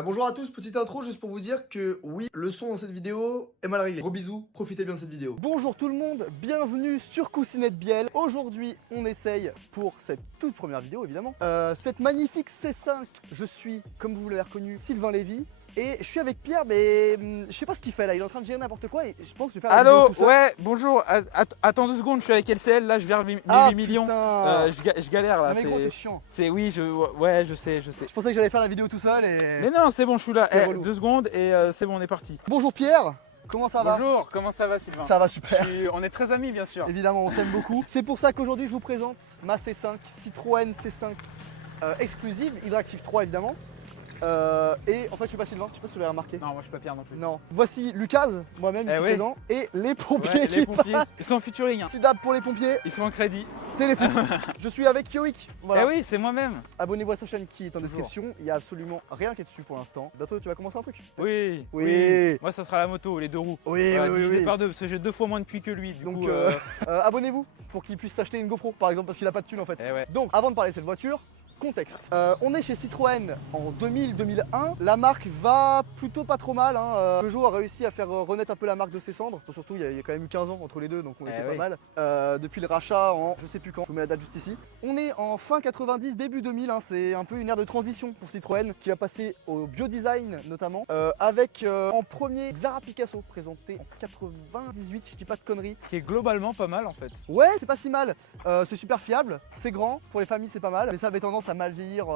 Bonjour à tous, petite intro juste pour vous dire que oui, le son dans cette vidéo est mal réglé. Gros bisous, profitez bien de cette vidéo. Bonjour tout le monde, bienvenue sur Coussinette Biel. Aujourd'hui, on essaye pour cette toute première vidéo évidemment, cette magnifique C5. Je suis, comme vous l'avez reconnu, Sylvain Lévy. Et je suis avec Pierre, mais je sais pas ce qu'il fait là, il est en train de gérer n'importe quoi et je pense que je vais faire la vidéo Allô, tout seul. ouais, bonjour, attends 2 secondes, je suis avec LCL, là je viens mes 8 millions. Putain. Je galère là, Non mais gros, t'es chiant. oui, ouais, je sais. Je pensais que j'allais faire la vidéo tout seul et... Mais non, c'est bon, je suis là, T'es relou. 2 secondes et c'est bon, on est parti. Bonjour Pierre, comment ça va? Bonjour, comment ça va Sylvain? Ça va super. On est très amis bien sûr. Évidemment, on s'aime beaucoup. C'est pour ça qu'aujourd'hui je vous présente ma C5, Citroën C5 exclusive, Hydractive 3 évidemment. Et en fait, je suis pas Sylvain, je sais pas si vous l'avez remarqué. Non, moi je suis pas Pierre non plus. Non. Voici Lucas, moi-même ici oui. présent, et les pompiers Ouais, qui les pompiers, passent. ils sont en featuring, hein. Petit dab pour les pompiers, Ils sont en crédit. c'est les flics. Je suis avec Yoic. Voilà. Eh oui, c'est moi-même. Abonnez-vous à sa chaîne qui est en Toujours. description. Il y a absolument rien qui est dessus pour l'instant. Bientôt, tu vas commencer un truc. Oui, Oui. Moi ça sera la moto, les 2 roues. Oui, Voilà, oui, divisé oui. par 2, parce que j'ai 2 fois moins de QI que lui. Du Donc, coup, abonnez-vous pour qu'il puisse s'acheter une GoPro, par exemple, parce qu'il a pas de thune en fait. eh ouais. Donc, avant de parler de cette voiture, contexte. On est chez Citroën en 2000-2001. La marque va plutôt pas trop mal. Hein. Peugeot a réussi à faire renaître un peu la marque de ses cendres. Surtout, il y a quand même eu 15 ans entre les deux, donc on était pas Oui. mal. Depuis le rachat en je sais plus quand, je vous mets la date juste ici. On est en fin 90, début 2000. Hein. C'est un peu une ère de transition pour Citroën qui va passer au biodesign notamment. Avec en premier Xara Picasso présenté en 98, je dis pas de conneries. Qui est globalement pas mal en fait. Ouais, c'est pas si mal. C'est super fiable, c'est grand, pour les familles c'est pas mal, mais ça avait tendance à mal vieillir.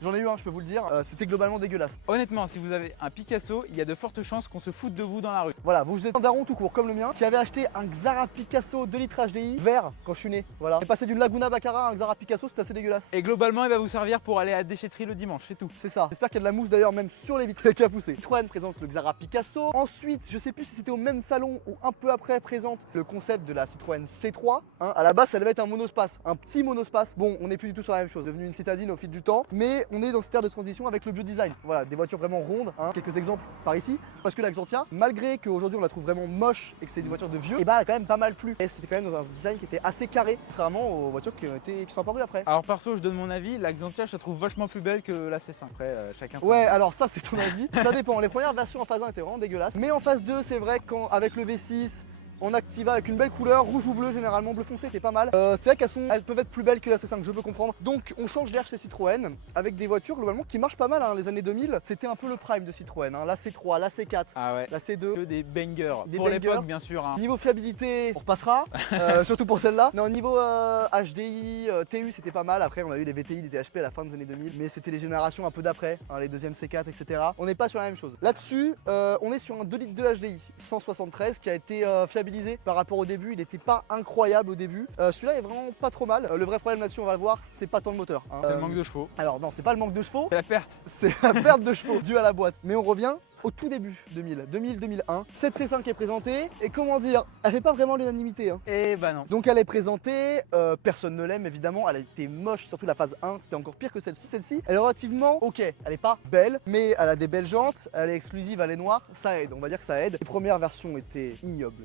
J'en ai eu un, je peux vous le dire. C'était globalement dégueulasse. Honnêtement, si vous avez un Picasso, il y a de fortes chances qu'on se foute de vous dans la rue. Voilà, vous êtes un daron tout court comme le mien, qui avait acheté un Xara Picasso 2 litres HDI vert quand je suis né. Voilà. J'ai passé d'une Laguna Baccara à un Xara Picasso, c'était assez dégueulasse. Et globalement, il va vous servir pour aller à la déchetterie le dimanche, c'est tout. C'est ça. J'espère qu'il y a de la mousse d'ailleurs même sur les vitres qui a poussé. Citroën présente le Xara Picasso. Ensuite, je sais plus si c'était au même salon ou un peu après présente le concept de la Citroën C3. Hein, à la base, ça devait être un monospace, un petit monospace. Bon, on n'est plus du tout sur la même chose. C'est devenu une citadine au fil du temps, mais on est dans cette ère de transition avec le biodesign. Voilà, des voitures vraiment rondes. Hein. Quelques exemples par ici. Parce que la Xantia, malgré qu'aujourd'hui on la trouve vraiment moche et que c'est une voiture de vieux, et bah elle a quand même pas mal plu. Et c'était quand même dans un design qui était assez carré, contrairement aux voitures qui sont apparues après. Alors perso, je donne mon avis, la Xantia, je la trouve vachement plus belle que la C5. Après, chacun son Ouais, avis. alors ça c'est ton avis, ça dépend. Les premières versions en phase 1 étaient vraiment dégueulasses, mais en phase 2, c'est vrai qu'avec le V6, on Activa avec une belle couleur, rouge ou bleu généralement, bleu foncé c'est pas mal. C'est vrai elles peuvent être plus belles que la C5, je peux comprendre. Donc on change d'air chez Citroën avec des voitures globalement qui marchent pas mal. Hein. Les années 2000, c'était un peu le prime de Citroën. Hein. La C3, la C4, Ah ouais. la C2. Que des bangers. Des Pour bangers. l'époque, bien sûr. Hein. Niveau fiabilité, on repassera, surtout pour celle-là. Non, niveau HDI, TU, c'était pas mal. Après, on a eu les VTI, les THP à la fin des années 2000, mais c'était les générations un peu d'après, hein, les deuxièmes C4, etc. On n'est pas sur la même chose. Là-dessus, on est sur un 2 litres de HDI 173 qui a été fiabilisé par rapport au début. Il n'était pas incroyable au début. Celui-là est vraiment pas trop mal. Le vrai problème là-dessus, on va le voir, c'est pas tant le moteur. Hein. C'est le manque de chevaux. Alors, non, c'est pas le manque de chevaux, C'est la perte. c'est la perte de chevaux due à la boîte. Mais on revient au tout début 2000-2001. Cette C5 est présentée et comment dire, elle fait pas vraiment l'unanimité. Hein. Et bah non. Donc elle est présentée, personne ne l'aime évidemment, elle a été moche, surtout la phase 1, c'était encore pire que celle-ci. Celle-ci, elle est relativement ok, elle est pas belle, mais elle a des belles jantes, elle est exclusive, elle est noire, ça aide, on va dire que ça aide. Les premières versions étaient ignobles.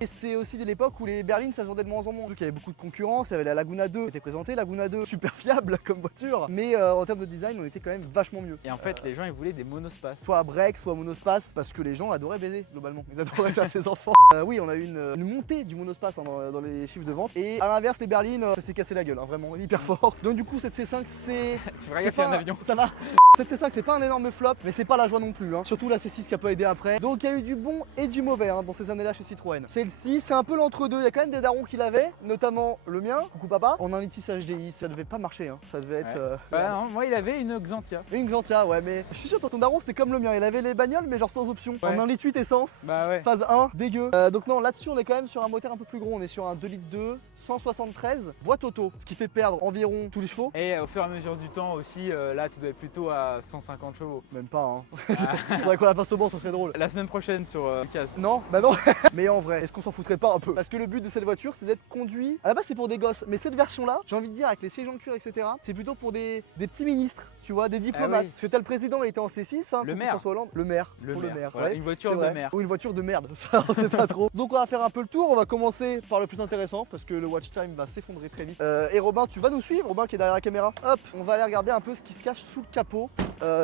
Et c'est aussi de l'époque où les berlines ça se vendait de moins en moins. Donc il y avait beaucoup de concurrence, il y avait la Laguna 2 qui était présentée, Laguna 2 super fiable comme voiture, mais en termes de design on était quand même vachement mieux. Et en fait, les gens, ils voulaient des monospaces. Soit à break, soit monospace, parce que les gens adoraient baiser globalement. Ils adoraient faire des enfants. Oui, on a eu une montée du monospace hein, dans les chiffres de vente. Et à l'inverse, les berlines, ça s'est cassé la gueule, hein, vraiment hyper fort. Donc du coup, cette C5, c'est. Tu feras gaffe, il y a un avion. Ça va. Cette C5, c'est pas un énorme flop, mais c'est pas la joie non plus. Hein. Surtout la C6 qui a pas aidé après. Donc il y a eu du bon et du mauvais hein, dans ces années-là chez Citroën. Celle-ci, c'est un peu l'entre-deux. Il y a quand même des darons qui l'avaient, notamment le mien, coucou papa. En un litis HDI, ça devait pas marcher. Hein. Ça devait être. Bah non, moi, il avait une Xantia. Une Xantia, ouais, mais je suis sûr que ton daron c'était comme le mien. Il avait les bagnoles, mais genre sans option. Ouais. En 1 litre 8 essence. Bah ouais. Phase 1, dégueu. Donc non, là-dessus on est quand même sur un moteur un peu plus gros, on est sur un 2 litres 2, 173, boîte auto, ce qui fait perdre environ tous les chevaux. Et au fur et à mesure du temps aussi, là, tu dois être plutôt à 150 chevaux. Même pas, hein. Ah. Faudrait qu'on la passe au banc, ça serait drôle. La semaine prochaine sur Lucas. Non, bah non. Mais en vrai, est-ce qu'on s'en foutrait pas un peu? Parce que le but de cette voiture, c'est d'être conduit. À la base, c'est pour des gosses, mais cette version-là, j'ai envie de dire, avec les sièges en cuir, etc., c'est plutôt pour des petits ministres, tu vois, des diplomates. oui. Parce que t'as le président, il était en C6, hein, Le pour maire. François Hollande. Le maire. Le pour maire. ouais. Une voiture C'est de vrai. maire. Ou une voiture de merde, ça on sait pas trop. Donc on va faire un peu le tour, on va commencer par le plus intéressant parce que le watch time va s'effondrer très vite. Et Robin, tu vas nous suivre, Robin qui est derrière la caméra. Hop, on va aller regarder un peu ce qui se cache sous le capot.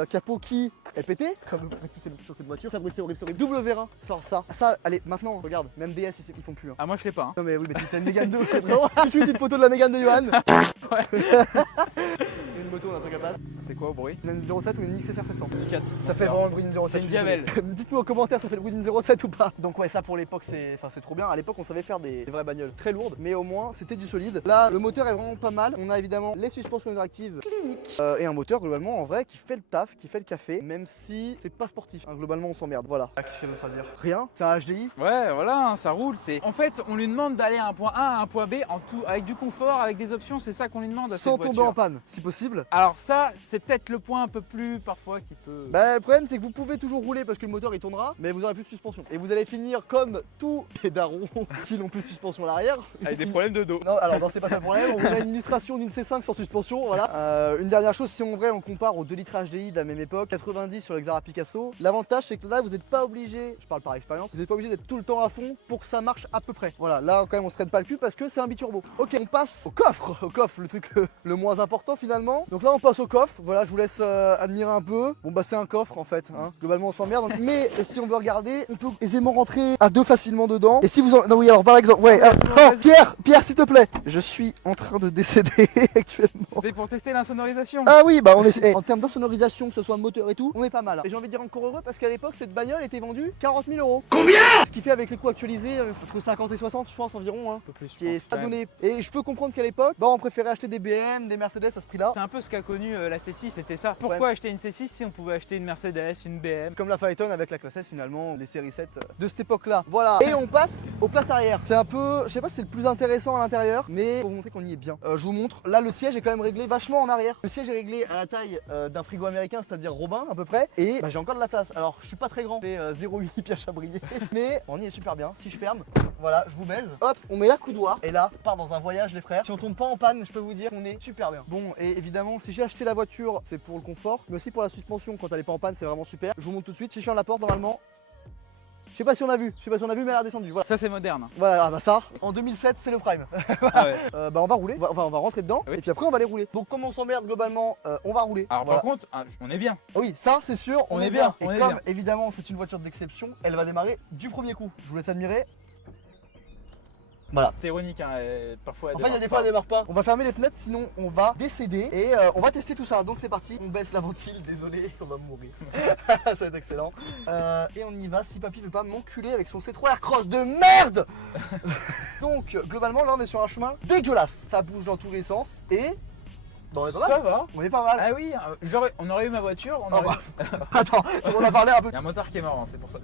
Capot qui Elle pétait comme sur cette voiture, ça brûle, c'est horrible, c'est horrible. Double vérin, sort ça. Ça, allez, maintenant, regarde, même DS ils font plus. Hein. Ah, moi je l'ai pas. Hein. Non mais oui, mais t'as une Mégane 2, frérot. Tout de suite une photo de la Mégane de Johan. Une moto, on a un truc à place. C'est quoi au bruit? Une 07 ou une XSR 700. Ça fait vraiment le bruit d'une 07. C'est une gamelle. Dites-nous en commentaire, ça fait le bruit d'une 07 ou pas. Donc ouais, ça pour l'époque c'est trop bien. À l'époque on savait faire des vraies bagnoles très lourdes, mais au moins c'était du solide. Là le moteur est vraiment pas mal. On a évidemment les suspensions interactives cliniques et un moteur globalement en vrai qui fait le taf, qui fait le café, même si c'est pas sportif. Hein, globalement on s'emmerde. Voilà. Qu'est-ce qu'il y a d'autre à dire? Rien. C'est un HDI. Ouais, voilà, hein, ça roule. En fait, on lui demande d'aller à un point A à un point B en tout, avec du confort, avec des options. C'est ça qu'on lui demande à Sans cette tomber voiture. en panne, si possible. Alors ça, c'est peut-être le point un peu plus parfois qui peut. Bah le problème c'est que vous pouvez toujours rouler parce que le moteur il tournera, mais vous aurez plus de suspension. Et vous allez finir comme tous les darons qui n'ont plus de suspension à l'arrière. Avec des problèmes de dos. Non, alors non, c'est pas ça le problème. On a une illustration d'une C5 sans suspension, voilà. Une dernière chose, si en vrai on compare aux 2 litres HDI de la même époque, 90 sur le Xara Picasso, l'avantage c'est que là vous n'êtes pas obligé, je parle par expérience, vous n'êtes pas obligé d'être tout le temps à fond pour que ça marche à peu près. Voilà, là quand même on se traîne pas le cul parce que c'est un biturbo. Ok, on passe au coffre, le truc le moins important finalement. Donc là on passe au coffre, voilà, je vous laisse admirer un peu. Bon bah c'est un coffre en fait, hein. Globalement on s'emmerde. Mais si on veut regarder, on peut aisément rentrer à 2 facilement dedans. Et si vous en... Non oui alors par exemple, ouais, oh, Pierre s'il te plaît, je suis en train de décéder actuellement. C'était pour tester l'insonorisation. Ah oui, bah on est en termes d'insonorisation, que ce soit moteur et tout, on est pas mal. Et j'ai envie de dire encore heureux parce qu'à l'époque cette bagnole était vendue 40 000 €. Combien? Ce qui fait avec les coûts actualisés entre 50 et 60 je pense environ, hein. Un peu plus, Qui est pas donné. Et je peux comprendre qu'à l'époque, bah on préférait acheter des BM, des Mercedes à ce prix-là. C'est un peu ce qu'a connu la C6, c'était ça. Pourquoi acheter une C6 si on pouvait acheter une Mercedes, une BM? Comme la Phaeton avec la classe S finalement, les séries 7 de cette époque-là. Voilà. Et on passe aux places arrière. C'est un peu, je sais pas si c'est le plus intéressant à l'intérieur, mais pour vous montrer qu'on y est bien. Je vous montre. Là le siège est quand même réglé vachement en arrière. Le siège est réglé à la taille d'un frigo américain, c'est-à-dire Robin à peu près. Et bah, j'ai encore de la place. Alors je suis pas très grand, c'est 0,8 Pierre Chabrier, mais on y est super bien. Si je ferme, voilà, je vous baise. Hop, on met la coudoir et là, on part dans un voyage les frères. Si on tombe pas en panne, je peux vous dire qu'on est super bien. Bon, et évidemment, si j'ai acheté la voiture, c'est pour le confort, mais aussi pour la suspension. Quand elle est pas en panne, c'est vraiment super. Je vous montre tout de suite. Si je ferme la porte, normalement. Je sais pas si on a vu, mais elle a redescendu. Voilà. Ça c'est moderne. Voilà, ah bah ça, en 2007 c'est le prime. Ah ouais. Bah on va rouler, on va rentrer dedans Oui. et puis après on va les rouler. Donc comme on s'emmerde globalement, on va rouler. Alors Voilà. par contre, on est bien. Oui, ça c'est sûr, on On est est bien. bien, on Et est comme bien. évidemment c'est une voiture d'exception, elle va démarrer du premier coup. Je vous laisse admirer. Voilà. C'est ironique, hein, parfois. Enfin, il y a des fois, elle démarre pas. On va fermer les fenêtres, sinon on va décéder et on va tester tout ça. Donc c'est parti. On baisse la ventile, désolé, on va mourir. Ça va être excellent. Et on y va. Si papy veut pas m'enculer avec son C3 Aircross de merde. Donc globalement, là on est sur un chemin dégueulasse. Ça bouge dans tous les sens et. Bon, on est pas mal. Ça va. On est pas mal. Ah oui, on aurait eu ma voiture. Oh bah. Attends, on a parlé un peu. Il y a un moteur qui est marrant, c'est pour ça.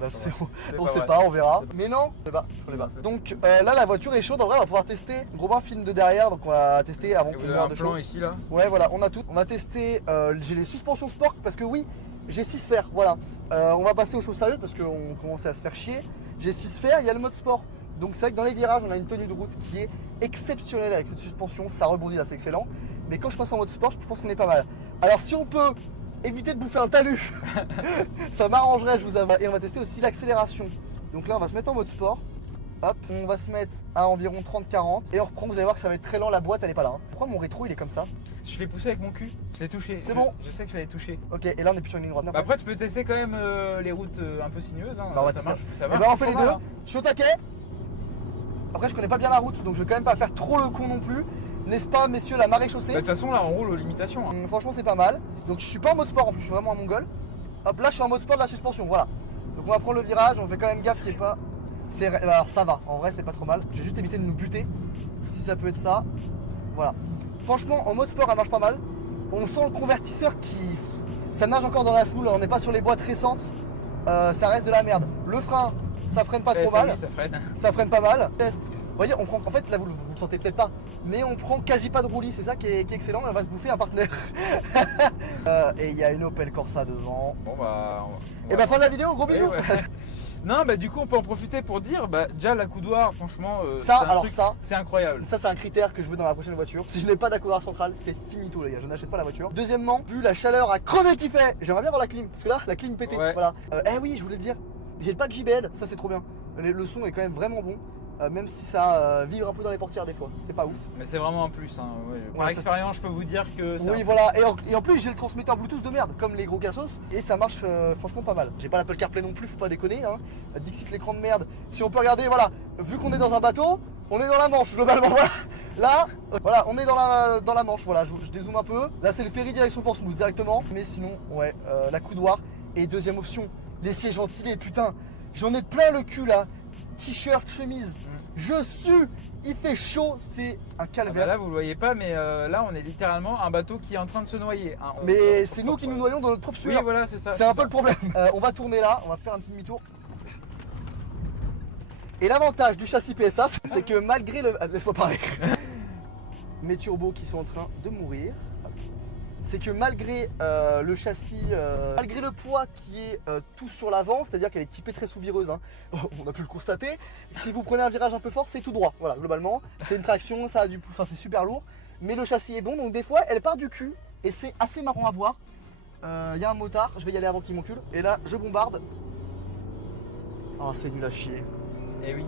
Bah, C'est pas vrai. on pas sait vrai. pas, on verra. Mais non, je connais pas. Donc là la voiture est chaude, en vrai on va pouvoir tester. Robin filme de derrière, donc on va tester avant Et qu'on vous avez meure un de plan chaud. ici là. Ouais voilà, on a tout. On va tester, j'ai les suspensions sport parce que oui, j'ai 6 sphères, voilà. On va passer aux choses sérieuses parce qu'on commençait à se faire chier. J'ai 6 sphères, il y a le mode sport. Donc c'est vrai que dans les virages, on a une tenue de route qui est exceptionnelle avec cette suspension, ça rebondit là, c'est excellent. Mais quand je passe en mode sport, je pense qu'on est pas mal. Alors si on peut éviter de bouffer un talus, ça m'arrangerait, je vous avoue. Et on va tester aussi l'accélération. Donc là, on va se mettre en mode sport. Hop, on va se mettre à environ 30-40 et on reprend, vous allez voir que ça va être très lent, la boîte elle est pas là. Hein. Pourquoi mon rétro il est comme ça? Je l'ai poussé avec mon cul, je l'ai touché. C'est bon. Je sais que je l'avais touché. Ok, et là on est plus sur une ligne droite. Bah après tu peux tester quand même les routes un peu sinueuses. Hein. Bah, on va ça tester. marche, ça Et marche. bah on fait les pas deux. mal, hein. Je suis au taquet. Après je connais pas bien la route, donc je vais quand même pas faire trop le con non plus. N'est-ce pas messieurs la marée chaussée? Bah, de toute façon là on roule aux limitations. Hein. Franchement c'est pas mal. Donc je suis pas en mode sport en plus, je suis vraiment un mongol. Hop là je suis en mode sport de la suspension, voilà. Donc on va prendre le virage, on fait quand même gaffe qu'il n'y ait pas. Alors ça va, en vrai c'est pas trop mal. Je vais juste éviter de nous buter. Si ça peut être ça. Voilà. Franchement en mode sport elle marche pas mal. On sent le convertisseur qui. Ça nage encore dans la semoule, on n'est pas sur les boîtes récentes. Ça reste de la merde. Le frein, ça freine pas trop ça, mal. oui, ça freine. Ça freine pas mal. Test. Vous voyez, on prend. En fait là vous le sentez peut-être pas. Mais on prend quasi pas de roulis, c'est ça qui est excellent et on va se bouffer un partenaire. Et il y a une Opel Corsa devant. Bon bah. Et bah fin de la vidéo, gros Ouais, bisous. ouais. Non bah du coup on peut en profiter pour dire bah déjà la coudoir franchement Ça, c'est un alors truc- ça. c'est incroyable. Ça c'est un critère que je veux dans ma prochaine voiture. Si je n'ai pas d'accoudoir central, c'est finito les gars, je n'achète pas la voiture. Deuxièmement, vu la chaleur à crever qu'il fait, j'aimerais bien avoir la clim. Parce que là, la clim pétait. Ouais. Voilà. Eh oui, je voulais le dire, j'ai le pack JBL, ça c'est trop bien. Le son est quand même vraiment bon. même si ça vibre un peu dans les portières des fois, c'est pas ouf. Mais c'est vraiment un plus. Hein. Ouais. Par Ouais, expérience, je peux vous dire que c'est Oui voilà, et en plus j'ai le transmetteur Bluetooth de merde, comme les gros cassos, et ça marche franchement pas mal. J'ai pas l'Apple CarPlay non plus, faut pas déconner, hein. Dixit l'écran de merde. Si on peut regarder, voilà, vu qu'on est dans un bateau, on est dans la Manche globalement, voilà. Là, voilà, on est dans la Manche, voilà, je dézoome un peu. Là c'est le ferry direction Portsmouth directement, mais sinon, ouais, la coudoir. Et deuxième option, les sièges ventilés, putain, j'en ai plein le cul là. T-shirt, chemise, je sue, il fait chaud, c'est un calvaire. Là vous le voyez pas, mais là on est littéralement un bateau qui est en train de se noyer. Hein. Mais c'est nous qui nous noyons dans notre propre Oui sueur. voilà, c'est ça. C'est un peu le problème. On va tourner là, on va faire un petit demi-tour. Et l'avantage du châssis PSA, c'est que malgré le... Laisse-moi parler. Mes turbos qui sont en train de mourir, c'est que malgré le châssis, malgré le poids qui est tout sur l'avant, c'est-à-dire qu'elle est typée très sous-vireuse, hein, on a pu le constater, si vous prenez un virage un peu fort, c'est tout droit, voilà, globalement, c'est une traction, ça a du... enfin, c'est super lourd, mais le châssis est bon, donc des fois, elle part du cul, et c'est assez marrant à voir. Il y a un motard, je vais y aller avant qu'il m'encule, et là, je bombarde. Oh, c'est nul à chier. Et oui.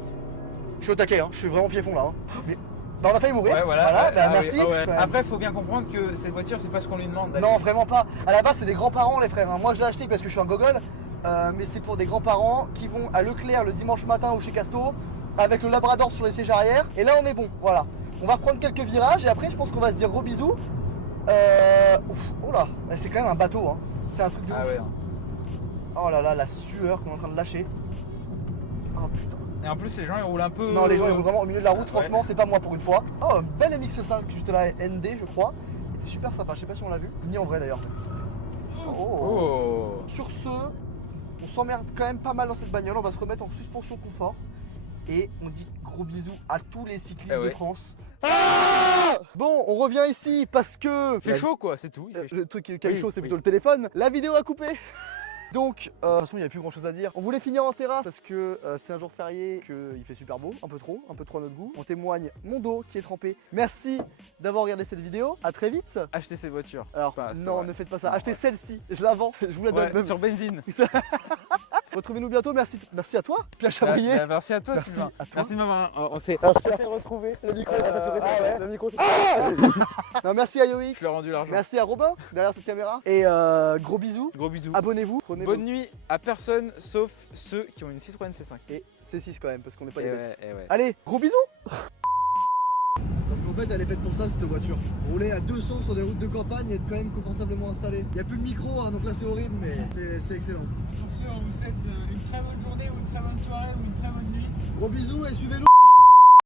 Je suis au taquet, hein, je suis vraiment pied-fond là. Hein. Mais... Bah, on a failli mourir. Ouais, voilà. Bah, merci. Oui, ouais. Après, il faut bien comprendre que cette voiture, c'est pas ce qu'on lui demande. Non, vraiment pas. À la base, c'est des grands-parents, les frères. Hein. Moi, je l'ai acheté parce que je suis un gogol. Mais c'est pour des grands-parents qui vont à Leclerc le dimanche matin ou chez Casto avec le Labrador sur les sièges arrière. Et là, on est bon. Voilà. On va reprendre quelques virages et après, je pense qu'on va se dire gros bisous. Oh là, c'est quand même un bateau. Hein. C'est un truc de ouf. Ouais. Oh là là, la sueur qu'on est en train de lâcher. Oh putain. Et en plus, les gens ils roulent un peu. Non, les gens ils roulent vraiment au milieu de la route, franchement, Ouais. c'est pas moi pour une fois. Oh, un bel MX5 juste là, ND, je crois. Il était super sympa, je sais pas si on l'a vu. Ni en vrai d'ailleurs. Oh. Sur ce, on s'emmerde quand même pas mal dans cette bagnole. On va se remettre en suspension confort. Et on dit gros bisous à tous les cyclistes de France. Ah bon, on revient ici parce que. Il fait chaud quoi, c'est tout. Il fait chaud. Le truc qui est chaud, c'est Oui. plutôt le téléphone. La vidéo a coupé. Donc, de toute façon, il n'y avait plus grand chose à dire. On voulait finir en terrasse parce que c'est un jour férié, qu'il fait super beau, un peu trop à notre goût. On témoigne mon dos qui est trempé. Merci d'avoir regardé cette vidéo. À très vite. Achetez cette voiture. Alors, C'est pas non, vrai. ne faites pas ça. Non, Achetez ouais. celle-ci. Je la vends. Je vous la donne Ouais, même. sur benzine. Retrouvez-nous bientôt. Merci à toi, Pierre Chabrier. Merci à toi, Merci Sylvain. à toi. Merci maman. On s'est retrouvés. Le micro, le micro. Non, merci à Yoïc. Je lui ai rendu l'argent. Merci à Robin derrière cette caméra. Et gros bisous. Gros bisous. Abonnez-vous. Bonne nuit à personne sauf ceux qui ont une Citroën C5. Et C6 quand même parce qu'on n'est pas Et des bêtes. ouais. Allez, gros bisous. Parce qu'en fait, elle est faite pour ça, cette voiture. Rouler à 200 sur des routes de campagne et être quand même confortablement installé. Il n'y a plus de micro, hein, donc là c'est horrible, mais c'est excellent. Sur ce, on vous souhaite une très bonne journée ou une très bonne soirée ou une très bonne nuit. Gros bisous et suivez-nous.